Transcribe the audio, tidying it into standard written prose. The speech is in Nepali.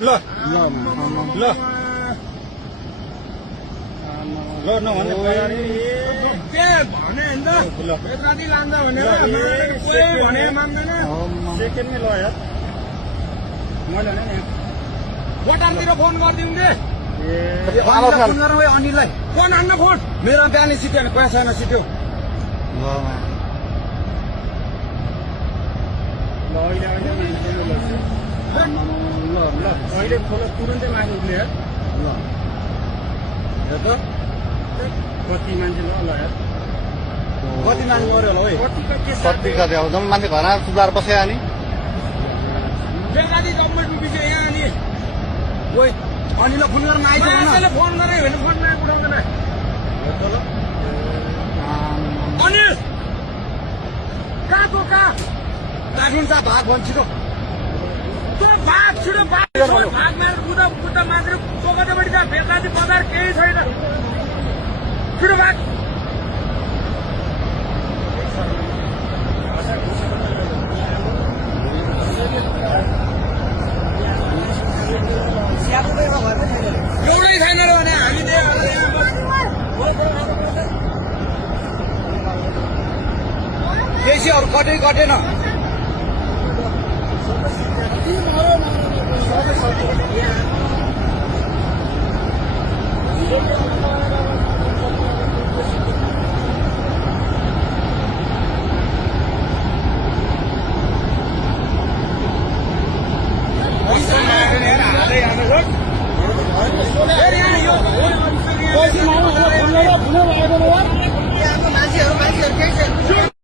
ल ल ल नभने भने नि त राति लान्छ भनेर भने मान्दैन सेकेन्डमै ल यार मैले भने नि बटारतिर फोन गरिदिउँ दे फोन गरौँ अनिललाई फोन हान्न फोन मेरो बिहानै सिक्यो भने पैसामा सिक्यो ल अहिले अहिले खोला तुरन्तै माथि उठ्ने यार ल हेर त कति मान्छे ल यार कति मान्छे मऱ्यो होला है कति कति अब जम्मै मान्छे घर सुधार बस्यो अनि बेलादी जम्मै डुबिसक्यो यहाँ अनि ओइ अनिललाई फोन गर्न आइसक्यो मान्छेले फोन गरे भने फोन उठाउँदैन अनिल कहाँ तँ कहाँ काठमाडौँ जा भाग भन्छ छिटो तँ भाग छिटो भाग मारेर बुद्ध मान्छे पोखरीपट्टि जा बेलादी बजार केही छैन छिटो भाग एउटै छैन र भने हामी बेसी अरू कटै कटेन